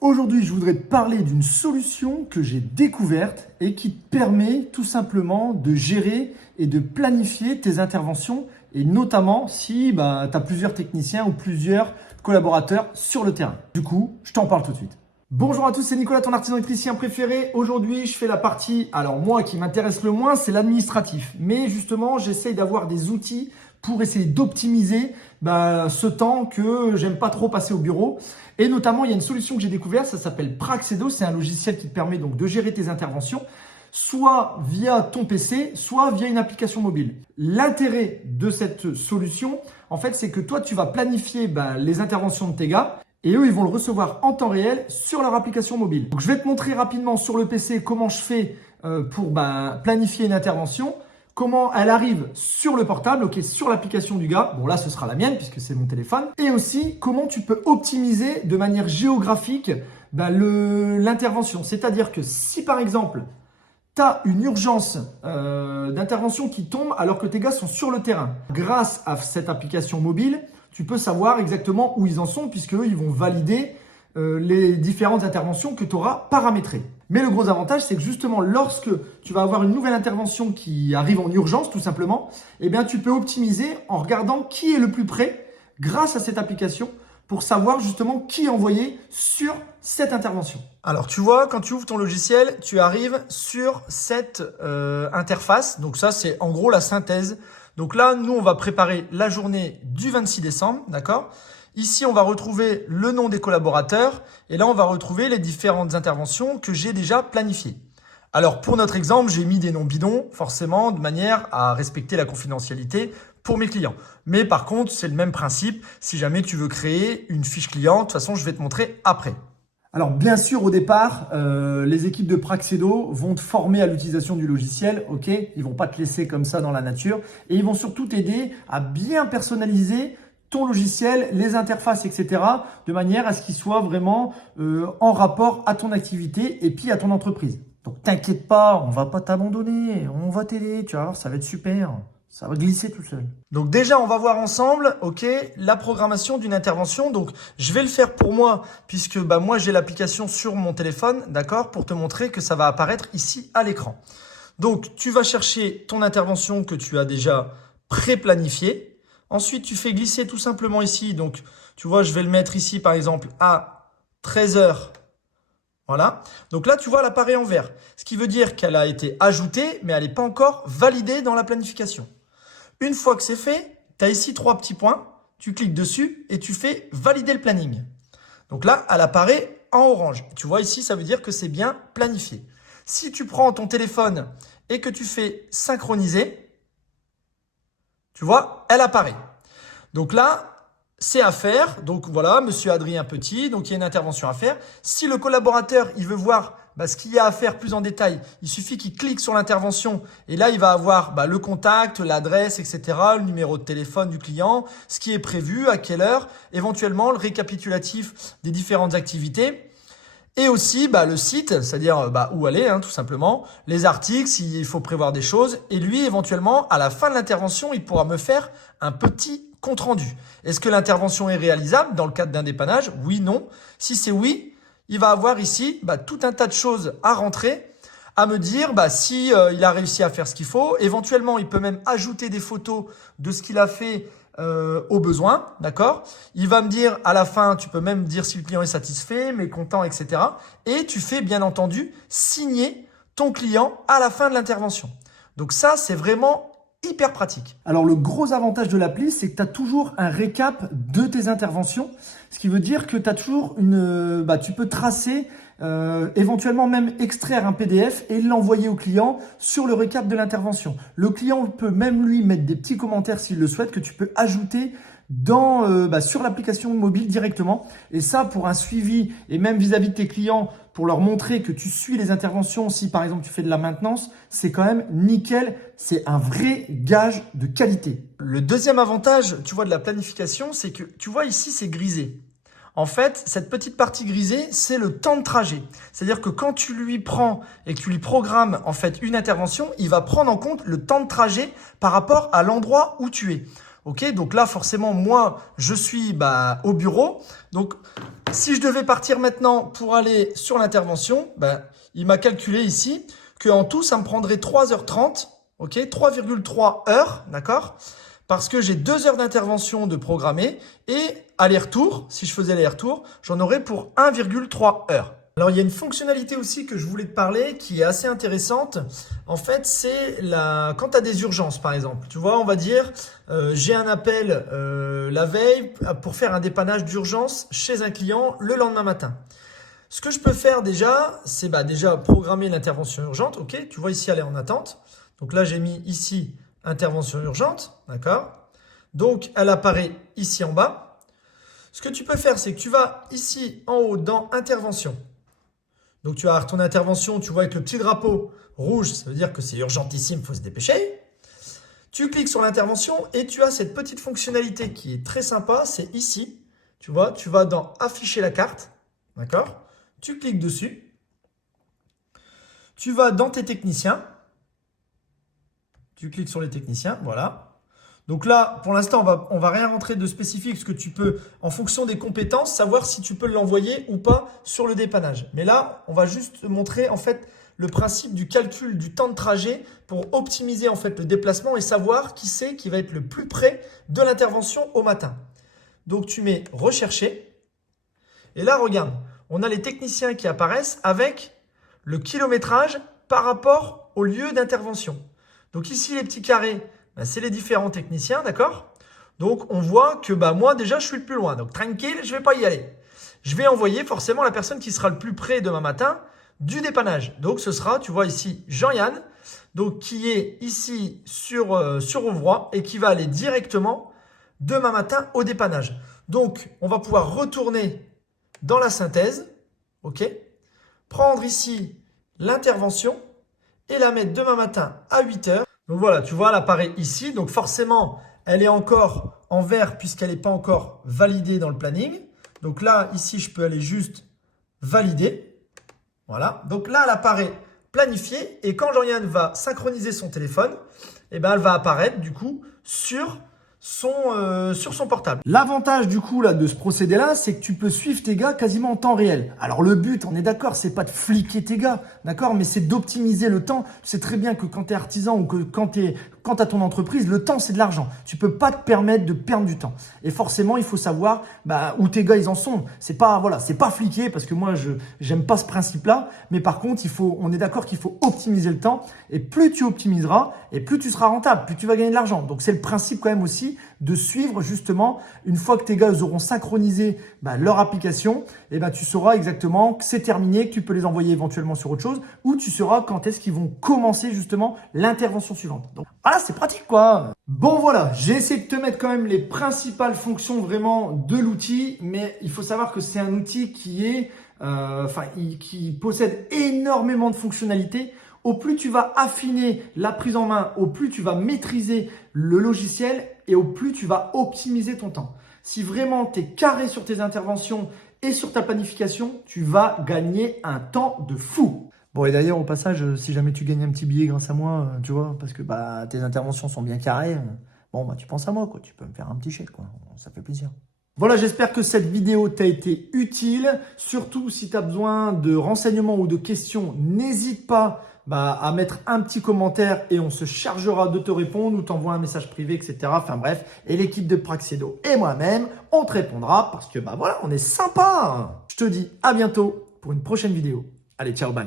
Aujourd'hui, je voudrais te parler d'une solution que j'ai découverte et qui te permet tout simplement de gérer et de planifier tes interventions et notamment si tu as plusieurs techniciens ou plusieurs collaborateurs sur le terrain. Du coup, je t'en parle tout de suite. Bonjour à tous, c'est Nicolas, ton artisan électricien préféré. Aujourd'hui, je fais la partie, alors moi qui m'intéresse le moins, c'est l'administratif. Mais justement, j'essaye d'avoir des outils pour essayer d'optimiser ce temps que j'aime pas trop passer au bureau. Et notamment, il y a une solution que j'ai découverte, ça s'appelle Praxedo. C'est un logiciel qui te permet donc de gérer tes interventions, soit via ton PC, soit via une application mobile. L'intérêt de cette solution, en fait, c'est que toi, tu vas planifier les interventions de tes gars et eux, ils vont le recevoir en temps réel sur leur application mobile. Donc, je vais te montrer rapidement sur le PC comment je fais pour planifier une intervention. Comment elle arrive sur le portable, sur l'application du gars. Bon, là, ce sera la mienne puisque c'est mon téléphone. Et aussi, comment tu peux optimiser de manière géographique l'intervention. C'est-à-dire que si, par exemple, tu as une urgence d'intervention qui tombe alors que tes gars sont sur le terrain, grâce à cette application mobile, tu peux savoir exactement où ils en sont puisque eux, ils vont valider les différentes interventions que tu auras paramétrées. Mais le gros avantage, c'est que justement, lorsque tu vas avoir une nouvelle intervention qui arrive en urgence, tout simplement, tu peux optimiser en regardant qui est le plus près grâce à cette application pour savoir justement qui envoyer sur cette intervention. Alors, tu vois, quand tu ouvres ton logiciel, tu arrives sur cette interface. Donc ça, c'est en gros la synthèse. Donc là, nous, on va préparer la journée du 26 décembre, d'accord ? Ici, on va retrouver le nom des collaborateurs et là, on va retrouver les différentes interventions que j'ai déjà planifiées. Alors, pour notre exemple, j'ai mis des noms bidons, forcément, de manière à respecter la confidentialité pour mes clients. Mais par contre, c'est le même principe si jamais tu veux créer une fiche client. De toute façon, je vais te montrer après. Alors, bien sûr, au départ, les équipes de Praxedo vont te former à l'utilisation du logiciel, ok ? Ils vont pas te laisser comme ça dans la nature et ils vont surtout t'aider à bien personnaliser ton logiciel, les interfaces, etc. de manière à ce qu'il soit vraiment en rapport à ton activité et puis à ton entreprise. Donc, t'inquiète pas, on va pas t'abandonner, on va t'aider, tu vas voir, ça va être super. Ça va glisser tout seul. Donc déjà, on va voir ensemble, ok, la programmation d'une intervention. Donc, je vais le faire pour moi puisque moi, j'ai l'application sur mon téléphone, d'accord, pour te montrer que ça va apparaître ici à l'écran. Donc, tu vas chercher ton intervention que tu as déjà pré-planifiée. Ensuite, tu fais glisser tout simplement ici. Donc, tu vois, je vais le mettre ici, par exemple, à 13 heures. Voilà. Donc là, tu vois, elle apparaît en vert. Ce qui veut dire qu'elle a été ajoutée, mais elle n'est pas encore validée dans la planification. Une fois que c'est fait, tu as ici 3 petits points. Tu cliques dessus et tu fais valider le planning. Donc là, elle apparaît en orange. Tu vois ici, ça veut dire que c'est bien planifié. Si tu prends ton téléphone et que tu fais synchroniser, tu vois, elle apparaît. Donc là, c'est à faire. Donc voilà, monsieur Adrien Petit, donc il y a une intervention à faire. Si le collaborateur, il veut voir ce qu'il y a à faire plus en détail, il suffit qu'il clique sur l'intervention et là, il va avoir le contact, l'adresse, etc., le numéro de téléphone du client, ce qui est prévu, à quelle heure, éventuellement le récapitulatif des différentes activités. Et aussi le site, c'est-à-dire où aller, tout simplement, les articles, s'il faut prévoir des choses. Et lui, éventuellement, à la fin de l'intervention, il pourra me faire un petit compte-rendu. Est-ce que l'intervention est réalisable dans le cadre d'un dépannage? Oui, non. Si c'est oui, il va avoir ici tout un tas de choses à rentrer, à me dire si il a réussi à faire ce qu'il faut. Éventuellement, il peut même ajouter des photos de ce qu'il a fait au besoin, d'accord? Il va me dire à la fin, tu peux même dire si le client est satisfait, mécontent, etc. Et tu fais bien entendu signer ton client à la fin de l'intervention. Donc ça, c'est vraiment hyper pratique. Alors le gros avantage de l'appli, c'est que tu as toujours un récap de tes interventions, ce qui veut dire que tu as toujours tu peux tracer, éventuellement même extraire un PDF et l'envoyer au client sur le récap de l'intervention. Le client peut même lui mettre des petits commentaires s'il le souhaite que tu peux ajouter sur l'application mobile directement. Et ça, pour un suivi et même vis-à-vis de tes clients, pour leur montrer que tu suis les interventions, si par exemple tu fais de la maintenance, c'est quand même nickel. C'est un vrai gage de qualité. Le deuxième avantage, tu vois, de la planification, c'est que tu vois ici, c'est grisé. En fait, cette petite partie grisée, c'est le temps de trajet. C'est-à-dire que quand tu lui prends et que tu lui programmes en fait une intervention, il va prendre en compte le temps de trajet par rapport à l'endroit où tu es. Ok, donc là forcément moi je suis au bureau, donc Si je devais partir maintenant pour aller sur l'intervention, ben, il m'a calculé ici qu'en tout, ça me prendrait 3h30, ok, 3,3 heures, d'accord? Parce que j'ai 2 heures d'intervention de programmer et aller-retour, si je faisais aller-retour, j'en aurais pour 1,3 heures. Alors, il y a une fonctionnalité aussi que je voulais te parler qui est assez intéressante. En fait, c'est quand tu as des urgences, par exemple. Tu vois, on va dire, j'ai un appel la veille pour faire un dépannage d'urgence chez un client le lendemain matin. Ce que je peux faire déjà, c'est déjà programmer l'intervention urgente. Ok, tu vois ici, elle est en attente. Donc là, j'ai mis ici intervention urgente, d'accord? Donc, elle apparaît ici en bas. Ce que tu peux faire, c'est que tu vas ici en haut dans intervention. Donc, tu vas avoir ton intervention, tu vois, avec le petit drapeau rouge, ça veut dire que c'est urgentissime, il faut se dépêcher. Tu cliques sur l'intervention et tu as cette petite fonctionnalité qui est très sympa, c'est ici. Tu vois, tu vas dans afficher la carte, d'accord? Tu cliques dessus. Tu vas dans tes techniciens. Tu cliques sur les techniciens, voilà. Donc là, pour l'instant, on va rien rentrer de spécifique parce que tu peux, en fonction des compétences, savoir si tu peux l'envoyer ou pas sur le dépannage. Mais là, on va juste montrer en fait le principe du calcul du temps de trajet pour optimiser en fait le déplacement et savoir qui c'est qui va être le plus près de l'intervention au matin. Donc tu mets rechercher et là, regarde, on a les techniciens qui apparaissent avec le kilométrage par rapport au lieu d'intervention. Donc ici, les petits carrés, c'est les différents techniciens, d'accord? Donc, on voit que moi, déjà, je suis le plus loin. Donc, tranquille, je ne vais pas y aller. Je vais envoyer forcément la personne qui sera le plus près demain matin du dépannage. Donc, ce sera, tu vois ici, Jean-Yann, donc qui est ici sur Rouvroy et qui va aller directement demain matin au dépannage. Donc, on va pouvoir retourner dans la synthèse, ok? Prendre ici l'intervention et la mettre demain matin à 8 heures. Donc voilà, tu vois, elle apparaît ici. Donc forcément, elle est encore en vert puisqu'elle n'est pas encore validée dans le planning. Donc là, ici, je peux aller juste valider. Voilà. Donc là, elle apparaît planifiée. Et quand Jean-Yann va synchroniser son téléphone, elle va apparaître du coup sur son portable. L'avantage du coup là de ce procédé-là, c'est que tu peux suivre tes gars quasiment en temps réel. Alors le but, on est d'accord, c'est pas de fliquer tes gars, d'accord, mais c'est d'optimiser le temps. Tu sais très bien que quand tu es artisan ou que quand tu as ton entreprise, le temps c'est de l'argent. Tu peux pas te permettre de perdre du temps. Et forcément, il faut savoir où tes gars ils en sont. C'est pas c'est pas fliquer parce que moi j'aime pas ce principe-là, mais par contre, on est d'accord qu'il faut optimiser le temps et plus tu optimiseras et plus tu seras rentable, plus tu vas gagner de l'argent. Donc c'est le principe quand même aussi de suivre justement, une fois que tes gars auront synchronisé leur application, tu sauras exactement que c'est terminé, que tu peux les envoyer éventuellement sur autre chose ou tu sauras quand est-ce qu'ils vont commencer justement l'intervention suivante. Donc voilà, c'est pratique quoi. Bon voilà, j'ai essayé de te mettre quand même les principales fonctions vraiment de l'outil, mais il faut savoir que c'est un outil qui est, qui possède énormément de fonctionnalités. Au plus tu vas affiner la prise en main, au plus tu vas maîtriser le logiciel et au plus tu vas optimiser ton temps. Si vraiment tu es carré sur tes interventions et sur ta planification, tu vas gagner un temps de fou. Bon, et d'ailleurs, au passage, si jamais tu gagnes un petit billet grâce à moi, tu vois, parce que tes interventions sont bien carrées, tu penses à moi, quoi. Tu peux me faire un petit chèque, quoi. Ça fait plaisir. Voilà, j'espère que cette vidéo t'a été utile. Surtout, si tu as besoin de renseignements ou de questions, n'hésite pas à mettre un petit commentaire et on se chargera de te répondre ou t'envoie un message privé, etc. Enfin bref, et l'équipe de Praxedo et moi-même, on te répondra parce que voilà, on est sympa. Je te dis à bientôt pour une prochaine vidéo. Allez, ciao, bye.